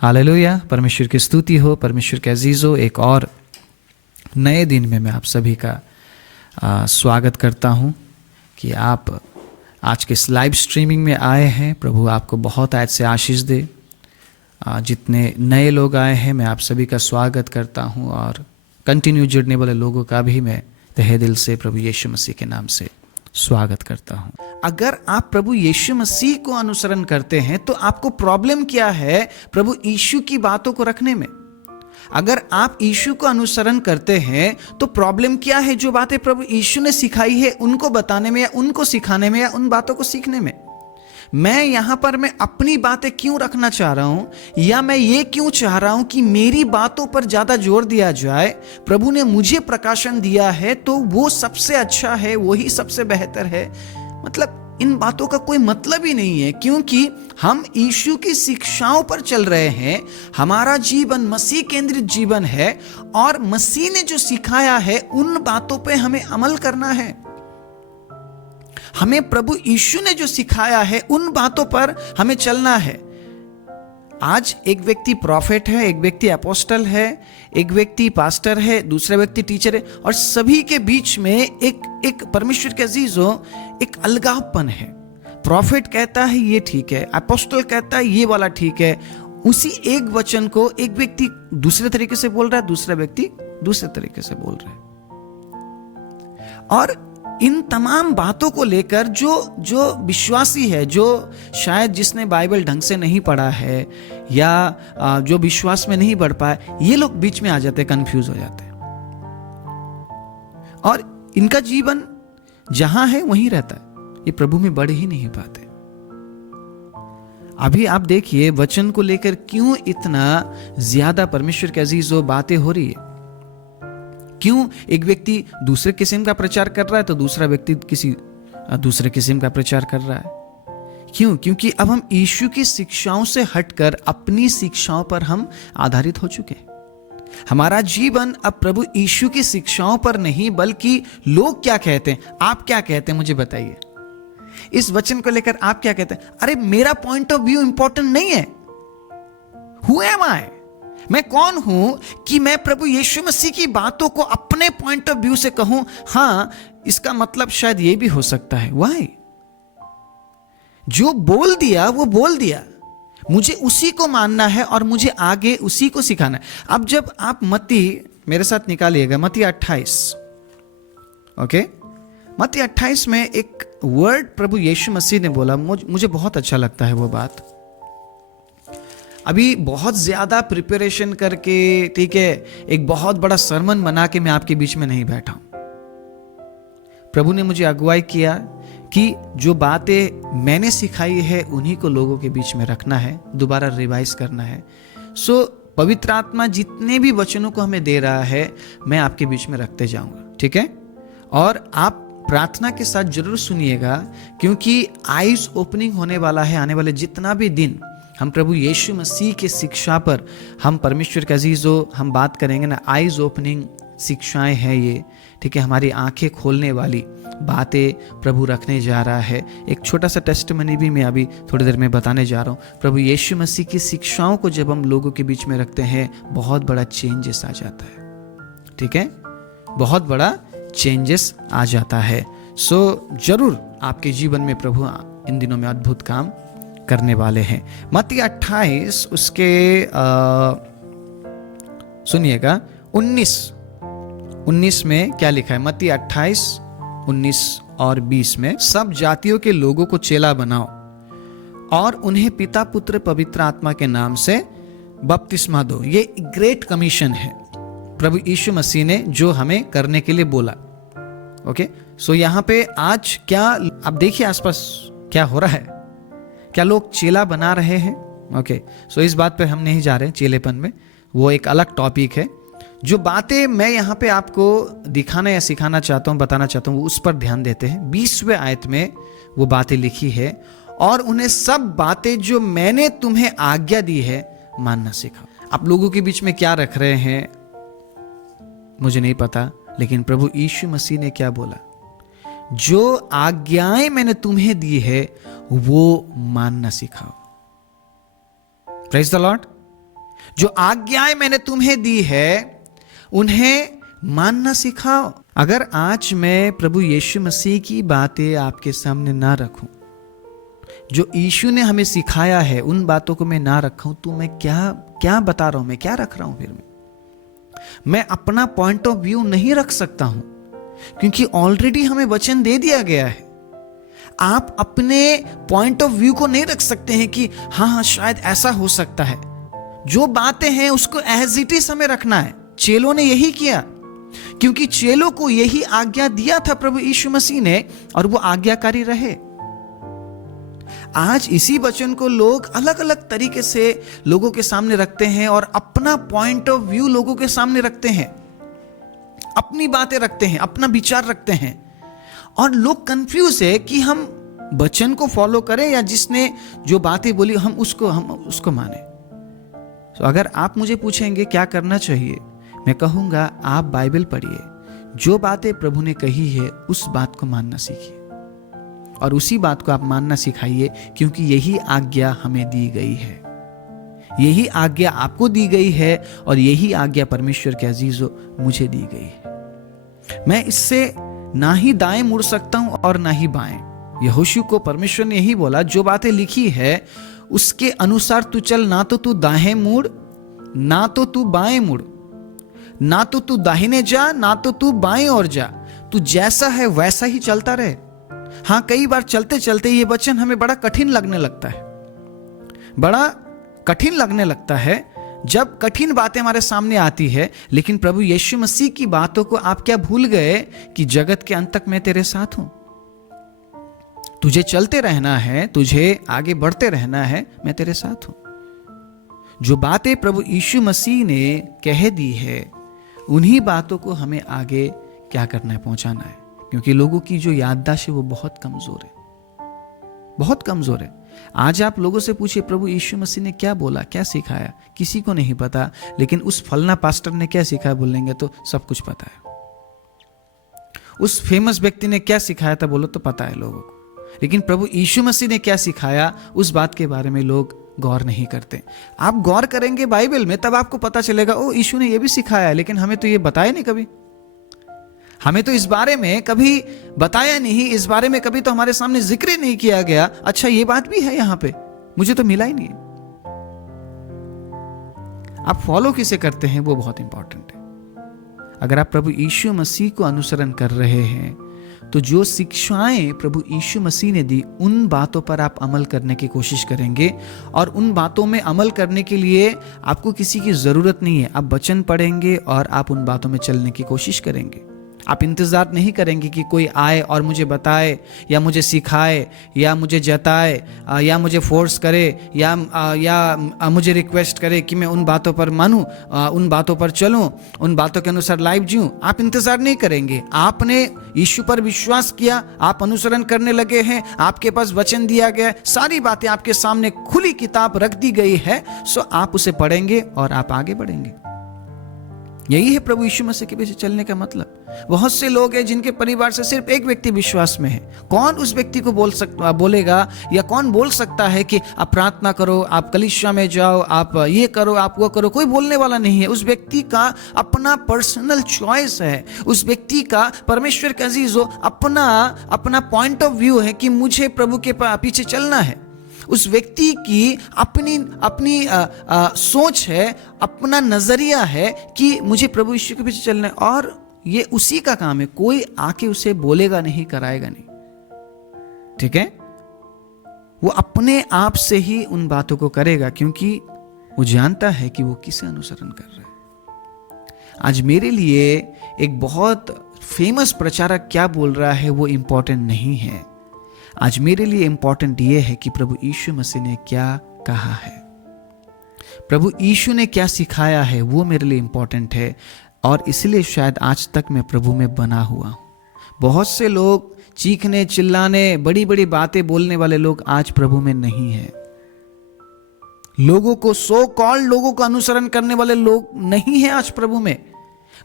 Hallelujah, परमेश्वर की स्तुति हो, परमेश्वर के अजीज़ों। एक और नए दिन में मैं आप सभी का स्वागत करता हूं कि आप आज के इस लाइव स्ट्रीमिंग में आए हैं। प्रभु आपको बहुत आज से आशीष दे। जितने नए लोग आए हैं मैं आप सभी का स्वागत करता हूं और कंटिन्यू जुड़ने वाले लोगों का भी मैं तहे दिल से प्रभु यीशु मसीह के नाम से स्वागत करता हूं। अगर आप प्रभु यीशु मसीह को अनुसरण करते हैं तो आपको प्रॉब्लम क्या है प्रभु यीशु की बातों को रखने में? अगर आप यीशु को अनुसरण करते हैं तो प्रॉब्लम क्या है जो बातें प्रभु यीशु ने सिखाई है उनको बताने में या उनको सिखाने में या उन बातों को सीखने में? मैं यहां पर मैं अपनी बातें क्यों रखना चाह रहा हूं या मैं ये क्यों चाह रहा हूं कि मेरी बातों पर ज्यादा जोर दिया जाए? प्रभु ने मुझे प्रकाशन दिया है तो वो सबसे अच्छा है, वही सबसे बेहतर है। मतलब इन बातों का कोई मतलब ही नहीं है, क्योंकि हम यीशु की शिक्षाओं पर चल रहे हैं। हमारा जीवन मसीह केंद्रित जीवन है और मसीह ने जो सिखाया है उन बातों पे हमें अमल करना है। हमें प्रभु यीशु ने जो सिखाया है उन बातों पर हमें चलना है। आज एक व्यक्ति प्रॉफिट है, एक व्यक्ति अपोस्टल है, एक व्यक्ति पास्टर है, दूसरा व्यक्ति टीचर है और सभी के बीच में एक परमेश्वर के अजीजों एक अलगावपन है। प्रॉफिट कहता है ये ठीक है, अपोस्टल कहता है ये वाला ठीक है। उसी एक वचन को एक व्यक्ति दूसरे तरीके से बोल रहा है, दूसरा व्यक्ति दूसरे तरीके से बोल रहा है। और इन तमाम बातों को लेकर जो विश्वासी है, जो शायद जिसने बाइबल ढंग से नहीं पढ़ा है या जो विश्वास में नहीं बढ़ पाए, ये लोग बीच में आ जाते हैं, कंफ्यूज हो जाते हैं और इनका जीवन जहां है वहीं रहता है। ये प्रभु में बढ़ ही नहीं पाते। अभी आप देखिए वचन को लेकर क्यों इतना ज्यादा परमेश्वर के अजीजों बातें हो रही है। क्यों एक व्यक्ति दूसरे किस्म का प्रचार कर रहा है तो दूसरा व्यक्ति किसी दूसरे किस्म का प्रचार कर रहा है? क्यों? क्योंकि अब हम यीशु की शिक्षाओं से हटकर अपनी शिक्षाओं पर हम आधारित हो चुके हैं। हमारा जीवन अब प्रभु यीशु की शिक्षाओं पर नहीं, बल्कि लोग क्या कहते हैं, आप क्या कहते हैं, मुझे बताइए। इस वचन को लेकर आप क्या कहते हैं? अरे मेरा पॉइंट ऑफ व्यू इंपॉर्टेंट नहीं है। हु एम आई? मैं कौन हूं कि मैं प्रभु यीशु मसीह की बातों को अपने पॉइंट ऑफ व्यू से कहूं? हां, इसका मतलब शायद यह भी हो सकता है। वाई? जो बोल दिया वो बोल दिया, मुझे उसी को मानना है और मुझे आगे उसी को सिखाना है। अब जब आप मत्ती मेरे साथ निकालिएगा, मत्ती 28, ओके, मत्ती 28 में एक वर्ड प्रभु यीशु मसीह ने बोला, मुझे बहुत अच्छा लगता है वो बात। अभी बहुत ज़्यादा प्रिपरेशन करके, ठीक है, एक बहुत बड़ा सरमन बना के मैं आपके बीच में नहीं बैठा हूं। प्रभु ने मुझे अगुवाई किया कि जो बातें मैंने सिखाई है उन्हीं को लोगों के बीच में रखना है, दोबारा रिवाइज करना है। सो पवित्र आत्मा जितने भी वचनों को हमें दे रहा है मैं आपके बीच में रखते जाऊंगा, ठीक है? और आप प्रार्थना के साथ जरूर सुनिएगा, क्योंकि आईज ओपनिंग होने वाला है। आने वाले जितना भी दिन हम प्रभु यीशु मसीह के शिक्षा पर हम परमेश्वर के अजीजों हम बात करेंगे ना, आईज ओपनिंग शिक्षाएं हैं ये, ठीक है? हमारी आंखें खोलने वाली बातें प्रभु रखने जा रहा है। एक छोटा सा टेस्टिमनी भी मैं अभी थोड़ी देर में बताने जा रहा हूँ। प्रभु यीशु मसीह की शिक्षाओं को जब हम लोगों के बीच में रखते हैं बहुत बड़ा चेंजेस आ जाता है, ठीक है? बहुत बड़ा चेंजेस आ जाता है। सो जरूर आपके जीवन में प्रभु इन दिनों में अद्भुत काम करने वाले हैं। मत्ती 28 उसके सुनिएगा 19 में क्या लिखा है? मत्ती 28, 19 और 20 में, सब जातियों के लोगों को चेला बनाओ और उन्हें पिता पुत्र पवित्र आत्मा के नाम से बपतिस्मा दो। ये ग्रेट कमीशन है प्रभु यीशु मसीह ने जो हमें करने के लिए बोला। ओके, सो यहां पे आज क्या आप देखिए आसपास क्या हो रहा है। क्या लोग चेला बना रहे हैं? ओके, सो इस बात पे हम नहीं जा रहे हैं, चेलेपन में, वो एक अलग टॉपिक है। जो बातें मैं यहाँ पे आपको दिखाना या सिखाना चाहता हूँ, बताना चाहता हूँ, उस पर ध्यान देते हैं। 20वें आयत में वो बातें लिखी है, और उन्हें सब बातें जो मैंने तुम्हें आज्ञा दी है मानना सिखाओ। आप लोगों के बीच में क्या रख रहे हैं मुझे नहीं पता, लेकिन प्रभु यीशु मसीह ने क्या बोला? जो आज्ञाएं मैंने तुम्हें दी है वो मानना सिखाओ। Praise the Lord. जो आज्ञाएं मैंने तुम्हें दी है उन्हें मानना सिखाओ। अगर आज मैं प्रभु यीशु मसीह की बातें आपके सामने ना रखूं, जो यीशु ने हमें सिखाया है उन बातों को मैं ना रखूं, तो मैं क्या बता रहा हूं, मैं क्या रख रहा हूं? फिर मैं अपना पॉइंट ऑफ व्यू नहीं रख सकता हूं, क्योंकि ऑलरेडी हमें वचन दे दिया गया है। आप अपने पॉइंट ऑफ व्यू को नहीं रख सकते हैं कि हाँ शायद ऐसा हो सकता है। जो बातें हैं उसको एज इट इज हमें रखना है। चेलों ने यही किया, क्योंकि चेलों को यही आज्ञा दिया था प्रभु यीशु मसीह ने, और वो आज्ञाकारी रहे। आज इसी वचन को लोग अलग अलग तरीके से लोगों के सामने रखते हैं और अपना पॉइंट ऑफ व्यू लोगों के सामने रखते हैं, अपनी बातें रखते हैं, अपना विचार रखते हैं, और लोग कंफ्यूज है कि हम वचन को फॉलो करें या जिसने जो बातें बोली हम उसको माने। तो अगर आप मुझे पूछेंगे क्या करना चाहिए, मैं कहूंगा आप बाइबल पढ़िए, जो बातें प्रभु ने कही है उस बात को मानना सीखिए और उसी बात को आप मानना सिखाइए, क्योंकि यही आज्ञा हमें दी गई है, यही आज्ञा आपको दी गई है और यही आज्ञा परमेश्वर के अजीजों मुझे दी गई है। मैं इससे ना ही दाएं मुड़ सकता हूं और ना ही बाएं। यहोशू को परमेश्वर ने यही बोला, जो बातें लिखी है उसके अनुसार तू चल, ना तो तू दाएं मुड़ ना तो तू बाएं मुड़, ना तो तू दाहिने जा ना तो तू बाएं और जा, तू जैसा है वैसा ही चलता रहे। हाँ, कई बार चलते चलते ये वचन हमें बड़ा कठिन लगने लगता है, बड़ा कठिन लगने लगता है जब कठिन बातें हमारे सामने आती है। लेकिन प्रभु यीशु मसीह की बातों को आप क्या भूल गए कि जगत के अंत तक मैं तेरे साथ हूं, तुझे चलते रहना है, तुझे आगे बढ़ते रहना है, मैं तेरे साथ हूं। जो बातें प्रभु यीशु मसीह ने कह दी है उन्हीं बातों को हमें आगे क्या करना है, पहुंचाना है, क्योंकि लोगों की जो याददाश्त है वो बहुत कमजोर है, बहुत कमजोर है। आज आप लोगों से पूछिए प्रभु यीशु मसीह ने क्या बोला, क्या सिखाया, किसी को नहीं पता। लेकिन उस फलना पास्टर ने क्या सिखाया बोलेंगे तो सब कुछ पता है। उस फेमस व्यक्ति ने क्या सिखाया था बोलो तो पता है लोगों को। लेकिन प्रभु यीशु मसीह ने क्या सिखाया उस बात के बारे में लोग गौर नहीं करते। आप गौर करेंगे बाइबल में तब आपको पता चलेगा, ओ यीशु ने ये भी सिखाया, लेकिन हमें तो ये बताया नहीं कभी, हमें तो इस बारे में कभी बताया नहीं, इस बारे में कभी तो हमारे सामने जिक्र नहीं किया गया। अच्छा ये बात भी है यहां पे, मुझे तो मिला ही नहीं। आप फॉलो किसे करते हैं वो बहुत इंपॉर्टेंट है। अगर आप प्रभु यीशु मसीह को अनुसरण कर रहे हैं तो जो शिक्षाएं प्रभु यीशु मसीह ने दी उन बातों पर आप अमल करने की कोशिश करेंगे, और उन बातों में अमल करने के लिए आपको किसी की जरूरत नहीं है। आप वचन पढ़ेंगे और आप उन बातों में चलने की कोशिश करेंगे। आप इंतजार नहीं करेंगे कि कोई आए और मुझे बताए या मुझे सिखाए या मुझे जताए या मुझे फोर्स करे या मुझे रिक्वेस्ट करे कि मैं उन बातों पर मानूं, उन बातों पर चलूं, उन बातों के अनुसार लाइफ जीऊं। आप इंतजार नहीं करेंगे। आपने यीशु पर विश्वास किया, आप अनुसरण करने लगे हैं, आपके पास वचन दिया गया, सारी बातें आपके सामने खुली किताब रख दी गई है, सो आप उसे पढ़ेंगे और आप आगे बढ़ेंगे। यही है प्रभु यीशु मसीह के पीछे चलने का मतलब। बहुत से लोग हैं जिनके परिवार से सिर्फ एक व्यक्ति विश्वास में है। कौन उस व्यक्ति को बोलेगा या कौन बोल सकता है कि आप प्रार्थना करो, आप कलीसिया में जाओ, आप ये करो, आप वो करो? कोई बोलने वाला नहीं है। उस व्यक्ति का अपना पर्सनल चॉइस है। उस व्यक्ति का परमेश्वर के अजीजों अपना पॉइंट ऑफ व्यू है कि मुझे प्रभु के पीछे चलना है। उस व्यक्ति की अपनी सोच है, अपना नजरिया है कि मुझे प्रभु यीशु के पीछे चलना है, और ये उसी का काम है। कोई आके उसे बोलेगा नहीं, कराएगा नहीं, ठीक है? वो अपने आप से ही उन बातों को करेगा, क्योंकि वो जानता है कि वो किसे अनुसरण कर रहा है। आज मेरे लिए एक बहुत फेमस प्रचारक क्या बोल रहा है वो इंपॉर्टेंट नहीं है। आज मेरे लिए इंपॉर्टेंट ये है कि प्रभु यीशु मसीह ने क्या कहा है, प्रभु यीशु ने क्या सिखाया है, वो मेरे लिए इंपॉर्टेंट है। और इसलिए शायद आज तक मैं प्रभु में बना हुआ हूं। बहुत से लोग चीखने चिल्लाने बड़ी बड़ी बातें बोलने वाले लोग आज प्रभु में नहीं है। लोगों को सो कॉल्ड लोगों को अनुसरण करने वाले लोग नहीं है आज प्रभु में।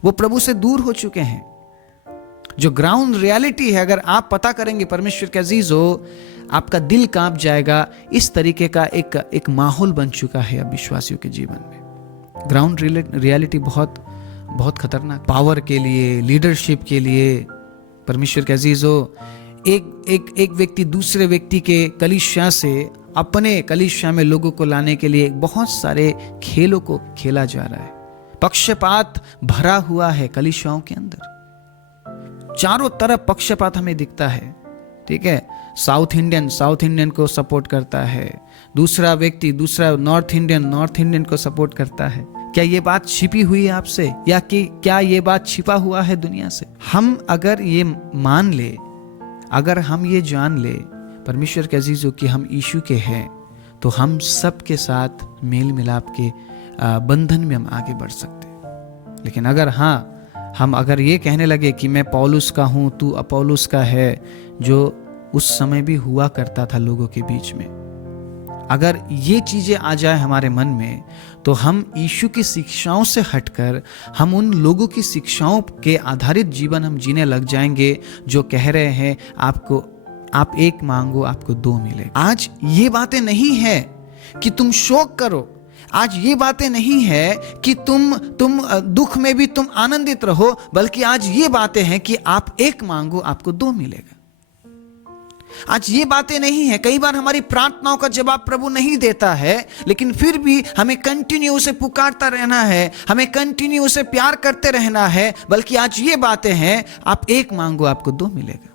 वो प्रभु से दूर हो चुके हैं। जो ग्राउंड रियलिटी है, अगर आप पता करेंगे परमेश्वर के अजीजो, आपका दिल कांप जाएगा। इस तरीके का एक माहौल बन चुका है अब विश्वासियों के जीवन में। ग्राउंड रियलिटी बहुत बहुत खतरनाक। पावर के लिए, लीडरशिप के लिए परमेश्वर के अजीजों, एक व्यक्ति दूसरे व्यक्ति के कलीसिया से अपने कलीसिया में लोगों को लाने के लिए बहुत सारे खेलों को खेला जा रहा है। पक्षपात भरा हुआ है कलीसियाओं के अंदर, चारों तरफ पक्षपात हमें दिखता है। ठीक है, साउथ इंडियन को सपोर्ट करता है, दूसरा व्यक्ति दूसरा नॉर्थ इंडियन को सपोर्ट करता है। क्या ये बात छिपी हुई है आपसे, या कि क्या ये बात छिपा हुआ है दुनिया से? हम अगर ये मान ले, अगर हम ये जान ले परमेश्वर के अजीजों कि हम यीशु के हैं, तो हम सब के साथ मेल मिलाप के बंधन में हम आगे बढ़ सकते हैं। लेकिन अगर हम अगर ये कहने लगे कि मैं पौलुस का हूँ, तू अपौलुस का है, जो उस समय भी हुआ करता था लोगों के बीच में, अगर ये चीज़ें आ जाए हमारे मन में, तो हम यीशु की शिक्षाओं से हटकर हम उन लोगों की शिक्षाओं के आधारित जीवन हम जीने लग जाएंगे जो कह रहे हैं आप एक मांगो आपको दो मिलेगा। आज ये बातें नहीं है कि तुम शोक करो, आज ये बातें नहीं है कि तुम दुख में भी तुम आनंदित रहो, बल्कि आज ये बातें हैं कि आप एक मांगो आपको दो मिलेगा। आज ये बातें नहीं है, कई बार हमारी प्रार्थनाओं का जवाब प्रभु नहीं देता है, लेकिन फिर भी हमें कंटिन्यू उसे पुकारता रहना है, हमें कंटिन्यू उसे प्यार करते रहना है। बल्कि आज ये बातें हैं, आप एक मांगो आपको दो मिलेगा।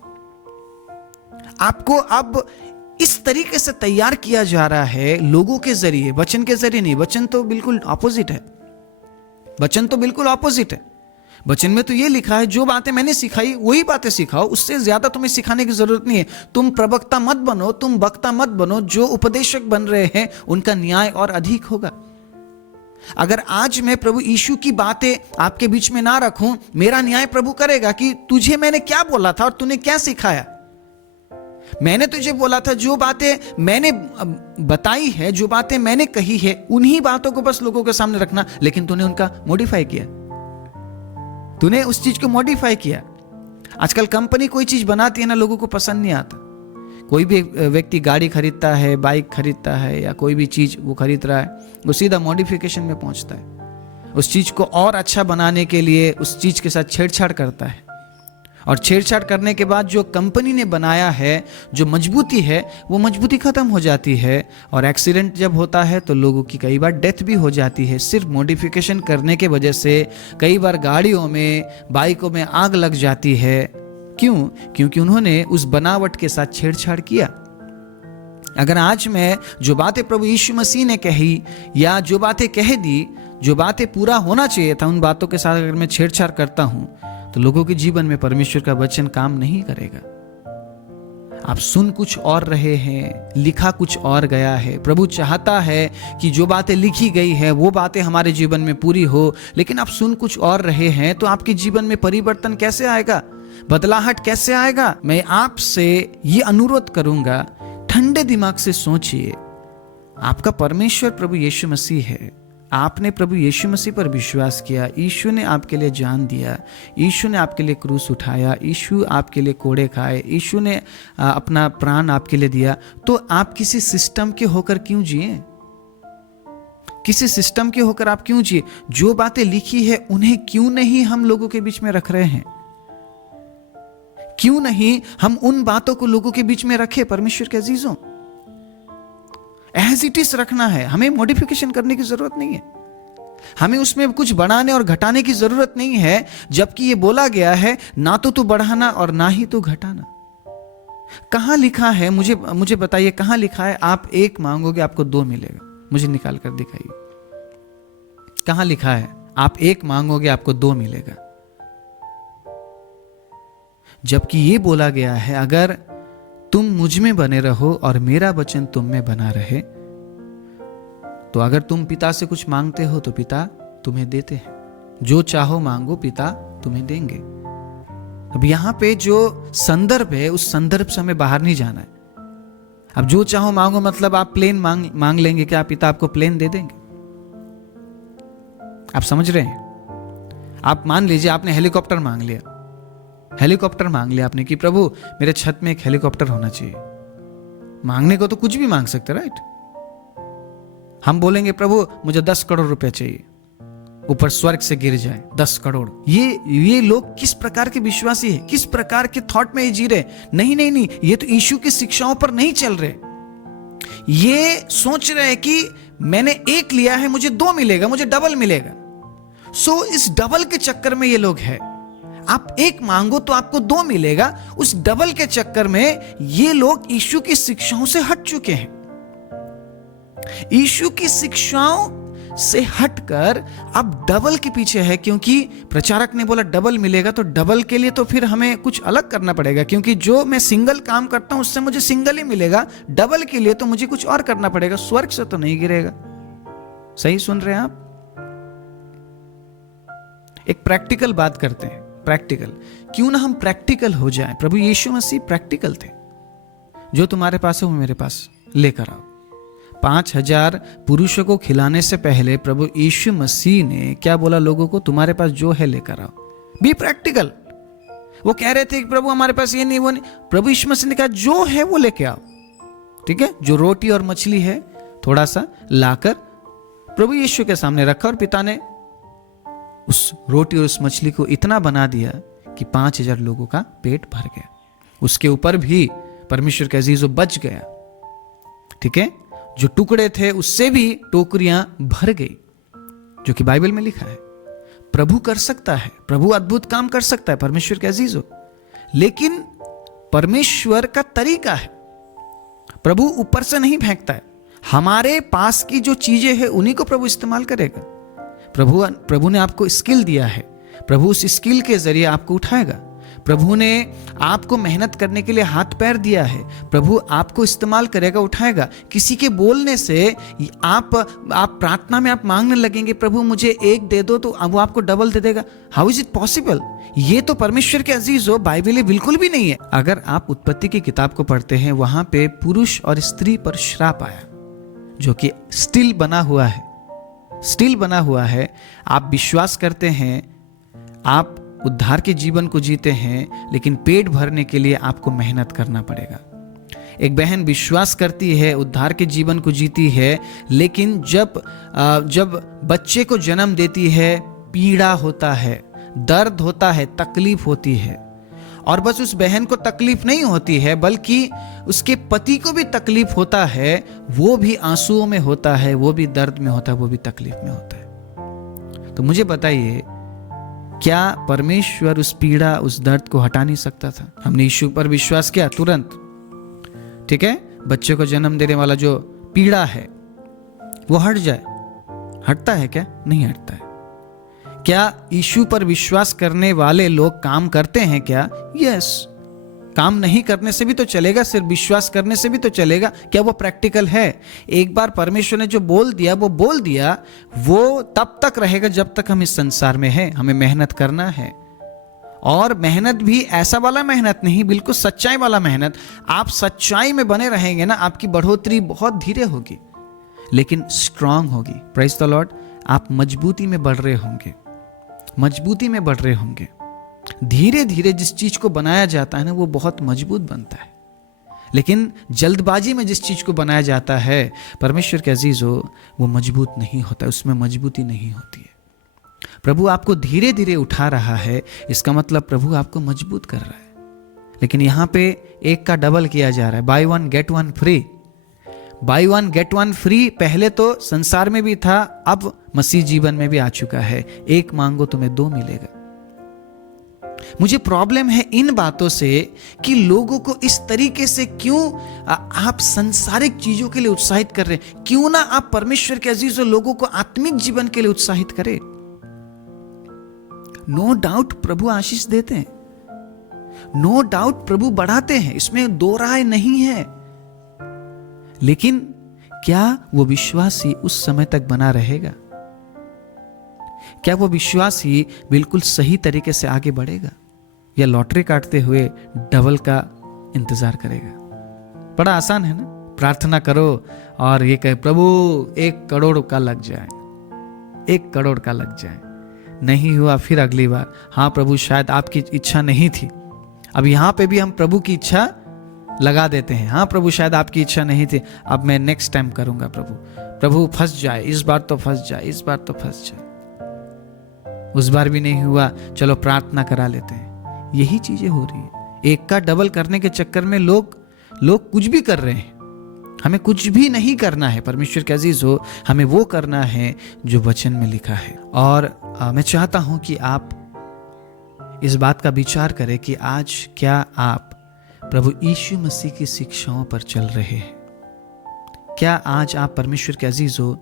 आपको अब इस तरीके से तैयार किया जा रहा है लोगों के जरिए, वचन के जरिए नहीं। वचन तो बिल्कुल ऑपोजिट है, वचन तो बिल्कुल ऑपोजिट है। वचन में तो ये लिखा है, जो बातें मैंने सिखाई वही बातें सिखाओ, उससे ज्यादा तुम्हें सिखाने की जरूरत नहीं है। तुम प्रवक्ता मत बनो, तुम वक्ता मत बनो, जो उपदेशक बन रहे हैं उनका न्याय और अधिक होगा। अगर आज मैं प्रभु यीशु की बातें आपके बीच में ना रखूं, मेरा न्याय प्रभु करेगा कि तुझे मैंने क्या बोला था और तूने क्या सिखाया। मैंने तुझे बोला था, जो बातें मैंने बताई है, जो बातें मैंने कही है, उन्हीं बातों को बस लोगों के सामने रखना, लेकिन तूने उनका मॉडिफाई किया, तूने उस चीज को मॉडिफाई किया। आजकल कंपनी कोई चीज बनाती है ना, लोगों को पसंद नहीं आता। कोई भी व्यक्ति गाड़ी खरीदता है, बाइक खरीदता है, या कोई भी चीज वो खरीद रहा है, वो सीधा मॉडिफिकेशन में पहुंचता है। उस चीज को और अच्छा बनाने के लिए उस चीज के साथ छेड़छाड़ करता है, और छेड़छाड़ करने के बाद जो कंपनी ने बनाया है, जो मजबूती है, वो मजबूती खत्म हो जाती है। और एक्सीडेंट जब होता है तो लोगों की कई बार डेथ भी हो जाती है, सिर्फ मॉडिफिकेशन करने के वजह से। कई बार गाड़ियों में, बाइकों में आग लग जाती है। क्यों? क्योंकि उन्होंने उस बनावट के साथ छेड़छाड़ किया। अगर आज मैं जो बातें प्रभु यीशु मसीह ने कही, या जो बातें कह दी, जो बातें पूरा होना चाहिए था, उन बातों के साथ अगर मैं छेड़छाड़ करता हूं, तो लोगों के जीवन में परमेश्वर का वचन काम नहीं करेगा। आप सुन कुछ और रहे हैं, लिखा कुछ और गया है। प्रभु चाहता है कि जो बातें लिखी गई है वो बातें हमारे जीवन में पूरी हो, लेकिन आप सुन कुछ और रहे हैं, तो आपके जीवन में परिवर्तन कैसे आएगा, बदलाहट कैसे आएगा? मैं आपसे ये अनुरोध करूंगा, ठंडे दिमाग से सोचिए। आपका परमेश्वर प्रभु यीशु मसीह है। आपने प्रभु यीशु मसीह पर विश्वास किया, यीशु ने आपके लिए जान दिया, यीशु ने आपके लिए क्रूस उठाया, यीशु आपके लिए कोड़े खाए, यीशु ने अपना प्राण आपके लिए दिया। तो आप किसी सिस्टम के होकर क्यों जिए? किसी सिस्टम के होकर आप क्यों जिए? जो बातें लिखी है उन्हें क्यों नहीं हम लोगों के बीच में रख रहे हैं? क्यों नहीं हम उन बातों को लोगों के बीच में रखे? परमेश्वर के अजीजों, एज इट इज रखना है, हमें मॉडिफिकेशन करने की जरूरत नहीं है, हमें उसमें कुछ बढ़ाने और घटाने की जरूरत नहीं है। जबकि ये बोला गया है, ना तो तू बढ़ाना और ना ही तू घटाना। कहां लिखा है? मुझे बताइए, कहां लिखा है आप एक मांगोगे आपको दो मिलेगा? मुझे निकाल कर दिखाइए, कहां लिखा है आप एक मांगोगे आपको दो मिलेगा? जबकि ये बोला गया है, अगर तुम मुझ में बने रहो और मेरा वचन तुम में बना रहे, तो अगर तुम पिता से कुछ मांगते हो तो पिता तुम्हें देते हैं, जो चाहो मांगो पिता तुम्हें देंगे। अब यहां पे जो संदर्भ है, उस संदर्भ से हमें बाहर नहीं जाना है। अब जो चाहो मांगो मतलब आप प्लेन मांग लेंगे क्या? पिता आपको प्लेन दे देंगे? आप समझ रहे हैं? आप मान लीजिए आपने हेलीकॉप्टर मांग लिया, हेलीकॉप्टर मांग लिया आपने कि प्रभु मेरे छत में एक हेलीकॉप्टर होना चाहिए। मांगने को तो कुछ भी मांग सकते, राइट? हम बोलेंगे प्रभु मुझे 10 करोड़ रुपए चाहिए, ऊपर स्वर्ग से गिर जाए 10 करोड़। ये लोग किस प्रकार के विश्वासी है, किस प्रकार के थॉट में ये जी रहे? नहीं नहीं नहीं, ये तो यीशु की शिक्षाओं पर नहीं चल रहे। ये सोच रहे हैं कि मैंने एक लिया है, मुझे 2 मिलेगा, मुझे डबल मिलेगा। सो इस डबल के चक्कर में ये लोग हैं। आप एक मांगो तो आपको 2 मिलेगा, उस डबल के चक्कर में ये लोग यीशु की शिक्षाओं से हट चुके हैं। यीशु की शिक्षाओं से हटकर अब डबल के पीछे है, क्योंकि प्रचारक ने बोला डबल मिलेगा, तो डबल के लिए तो फिर हमें कुछ अलग करना पड़ेगा, क्योंकि जो मैं सिंगल काम करता हूं उससे मुझे सिंगल ही मिलेगा। डबल के लिए तो मुझे कुछ और करना पड़ेगा, स्वर्ग से तो नहीं गिरेगा। सही सुन रहे हैं आप? एक प्रैक्टिकल बात करते हैं, प्रैक्टिकल। क्यों ना हम प्रैक्टिकल हो जाएं। प्रभु यीशु मसीह प्रैक्टिकल थे। जो तुम्हारे पास है वो मेरे पास लेकर आओ। 5000 पुरुषों को खिलाने से पहले प्रभु यीशु मसीह ने क्या बोला लोगों को? तुम्हारे पास जो है लेकर आओ। Be practical. वो कह रहे थे कि प्रभु हमारे पास ये नहीं वो नहीं। प्रभु यीशु मसीह ने कहा जो है वो लेके आओ। ठीक है, जो रोटी और मछली है थोड़ा सा लाकर प्रभु यीशु के सामने रखा, और पिता ने उस रोटी और उस मछली को इतना बना दिया कि 5000 लोगों का पेट भर गया। उसके ऊपर भी परमेश्वर का अजीजों बच गया। ठीक है, जो टुकड़े थे उससे भी टोकरियां भर गई, जो कि बाइबल में लिखा है। प्रभु कर सकता है, प्रभु अद्भुत काम कर सकता है, परमेश्वर के अजीजों। लेकिन परमेश्वर का तरीका है, प्रभु ऊपर से नहीं फेंकता है। हमारे पास की जो चीजें हैं उन्हीं को प्रभु इस्तेमाल करेगा। प्रभु ने आपको स्किल दिया है, प्रभु उस स्किल के जरिए आपको उठाएगा। प्रभु ने आपको मेहनत करने के लिए हाथ पैर दिया है, प्रभु आपको इस्तेमाल करेगा, उठाएगा। किसी के बोलने से आप प्रार्थना में आप मांगने लगेंगे प्रभु मुझे 1 दे दो, तो वो आपको डबल दे देगा। How is it possible? ये तो परमेश्वर के अजीजों बाइबल में बिल्कुल भी नहीं है। अगर आप उत्पत्ति की किताब को पढ़ते हैं, वहां पे पुरुष और स्त्री पर श्राप आया, जो कि स्टिल बना हुआ है। स्टिल बना हुआ है। आप विश्वास करते हैं, आप उद्धार के जीवन को जीते हैं, लेकिन पेट भरने के लिए आपको मेहनत करना पड़ेगा। एक बहन विश्वास करती है, उद्धार के जीवन को जीती है, लेकिन जब बच्चे को जन्म देती है, पीड़ा होता है, दर्द होता है, तकलीफ होती है। और बस उस बहन को तकलीफ नहीं होती है, बल्कि उसके पति को भी तकलीफ होता है। वो भी आंसुओं में होता है, वो भी दर्द में होता है, वो भी तकलीफ में होता है। तो मुझे बताइए, क्या परमेश्वर उस पीड़ा, उस दर्द को हटा नहीं सकता था? हमने यीशु पर विश्वास किया, तुरंत, ठीक है, बच्चे को जन्म देने वाला जो पीड़ा है वो हट जाए। हटता है क्या? नहीं हटता है। क्या यीशु पर विश्वास करने वाले लोग काम करते हैं क्या? यस। काम नहीं करने से भी तो चलेगा, सिर्फ विश्वास करने से भी तो चलेगा। क्या वो प्रैक्टिकल है? एक बार परमेश्वर ने जो बोल दिया वो बोल दिया, वो तब तक रहेगा जब तक हम इस संसार में हैं। हमें मेहनत करना है, और मेहनत भी ऐसा वाला मेहनत नहीं, बिल्कुल सच्चाई वाला मेहनत। आप सच्चाई में बने रहेंगे ना, आपकी बढ़ोतरी बहुत धीरे होगी लेकिन स्ट्रांग होगी। Praise the Lord. आप मजबूती में बढ़ रहे होंगे, मजबूती में बढ़ रहे होंगे। धीरे धीरे जिस चीज को बनाया जाता है ना, वो बहुत मजबूत बनता है। लेकिन जल्दबाजी में जिस चीज को बनाया जाता है, परमेश्वर के अजीजों, वो मजबूत नहीं होता, उसमें मजबूती नहीं होती है। प्रभु आपको धीरे धीरे उठा रहा है, इसका मतलब प्रभु आपको मजबूत कर रहा है। लेकिन यहाँ पे एक का डबल किया जा रहा है, buy 1 get 1 free. Buy 1 get 1 free पहले तो संसार में भी था, अब मसीह जीवन में भी आ चुका है। एक मांगो तुम्हें 2 मिलेगा। मुझे प्रॉब्लम है इन बातों से कि लोगों को इस तरीके से क्यों आप सांसारिक चीजों के लिए उत्साहित कर रहे हैं। क्यों ना आप परमेश्वर के अजीजों लोगों को आत्मिक जीवन के लिए उत्साहित करें। नो डाउट प्रभु आशीष देते हैं, नो डाउट प्रभु बढ़ाते हैं, इसमें दो राय नहीं है। लेकिन क्या वो विश्वासी उस समय तक बना रहेगा? क्या वो विश्वासी बिल्कुल सही तरीके से आगे बढ़ेगा, या लॉटरी काटते हुए डबल का इंतजार करेगा? बड़ा आसान है ना, प्रार्थना करो और ये कहे प्रभु 1 करोड़ का लग जाए, 1 करोड़ का लग जाए। नहीं हुआ, फिर अगली बार, हाँ प्रभु शायद आपकी इच्छा नहीं थी। अब यहां पे भी हम प्रभु की इच्छा लगा देते हैं, हाँ प्रभु शायद आपकी इच्छा नहीं थी, अब मैं नेक्स्ट टाइम करूंगा। प्रभु फंस जाए, इस बार तो फंस जाए, इस बार तो फंस जाए। उस बार भी नहीं हुआ, चलो प्रार्थना करा लेते हैं। यही चीजें हो रही है। एक का डबल करने के चक्कर में लोग कुछ भी कर रहे हैं। हमें कुछ भी नहीं करना है परमेश्वर के अजीज हो, हमें वो करना है जो वचन में लिखा है। और मैं चाहता हूं कि आप इस बात का विचार करें कि आज क्या आप प्रभु यीशु मसीह की शिक्षाओं पर चल रहे हैं? क्या आज आप परमेश्वर के अजीज हो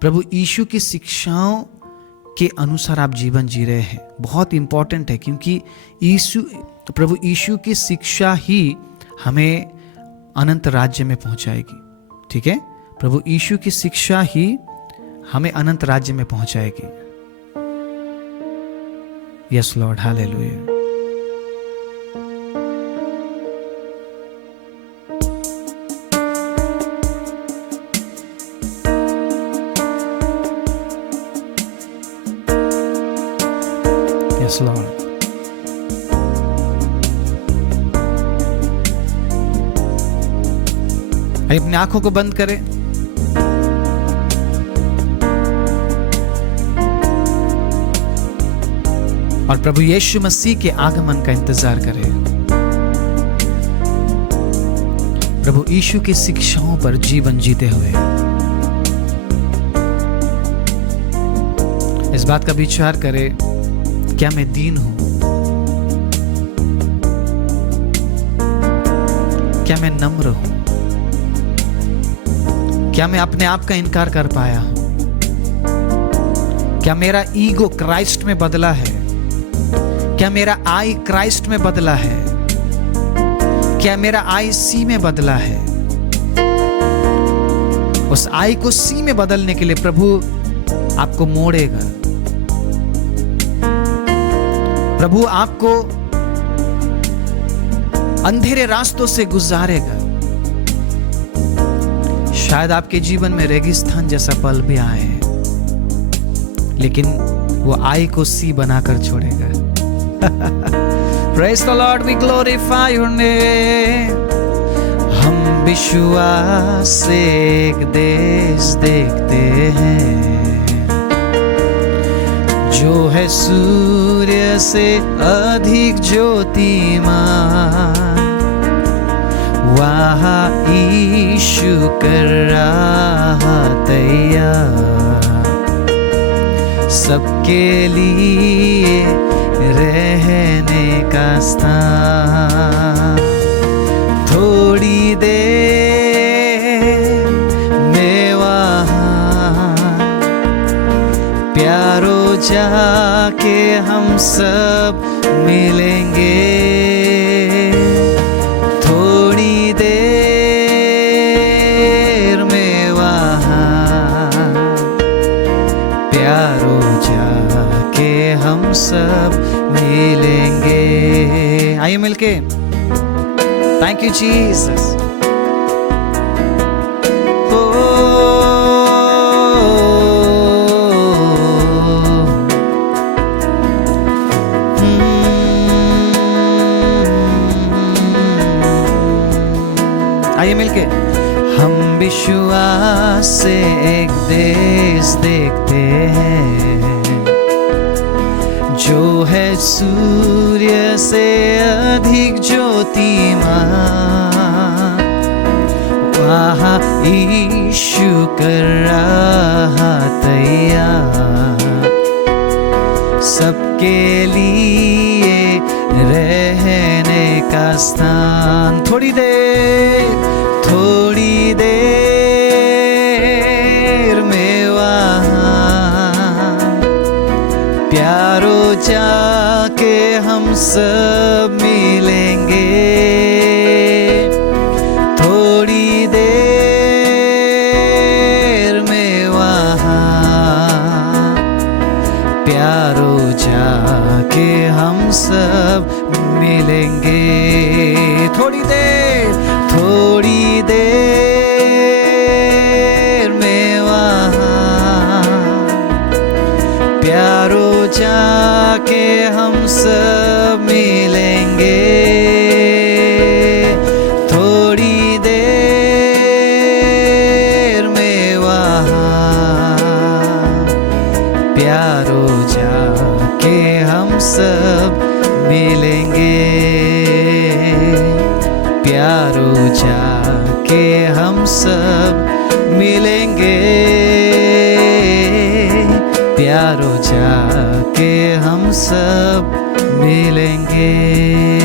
प्रभु यीशु की शिक्षाओं के अनुसार आप जीवन जी रहे हैं? बहुत इंपॉर्टेंट है, क्योंकि प्रभु यीशु की शिक्षा ही हमें अनंत राज्य में पहुंचाएगी। ठीक है, प्रभु यीशु की शिक्षा ही हमें अनंत राज्य में पहुंचाएगी। Yes Lord, hallelujah. Yes Lord. अपनी आंखों को बंद करें। और प्रभु यीशु मसीह के आगमन का इंतजार करें। प्रभु यीशु की शिक्षाओं पर जीवन जीते हुए इस बात का विचार करें, क्या मैं दीन हूं? क्या मैं नम्र हूं? क्या मैं अपने आप का इनकार कर पाया हूं? क्या मेरा ईगो क्राइस्ट में बदला है? क्या मेरा आई क्राइस्ट में बदला है? क्या मेरा आई सी में बदला है? उस आई को सी में बदलने के लिए प्रभु आपको मोड़ेगा। प्रभु आपको अंधेरे रास्तों से गुजारेगा। शायद आपके जीवन में रेगिस्तान जैसा पल भी आए, लेकिन वो आई को सी बनाकर छोड़ेगा। Praise the Lord, we glorify your name. हम विश्वास से एक देश देखते हैं जो है सूर्य से अधिक ज्योतिमान। वहाँ यीशु कर रहा तैयार सबके लिए रहने का स्थान। थोड़ी देर में वहाँ प्यारो जाके हम सब मिलेंगे। थोड़ी देर में वहाँ प्यारो जाके हम सब मिलेंगे। आइए मिलके, थैंक यू जीसस। आइए मिलके, हम विश्वास से एक देश देखते हैं जो है सूर्य से अधिक ज्योतिमान। वहाँ यीशु कर रहा तैयार सबके लिए रहने का स्थान। थोड़ी देर में वहाँ प्यारो जाके हम सब मिलेंगे। थोड़ी देर में वहाँ प्यारो जाके हम सब मिलेंगे। थोड़ी देर में वहाँ प्यारो जाके हम सब मिलेंगे। थोड़ी देर में वहाँ प्यारो जाके जाके हम सब मिलेंगे, प्यारो जाके हम सब मिलेंगे, प्यारो जाके हम सब मिलेंगे।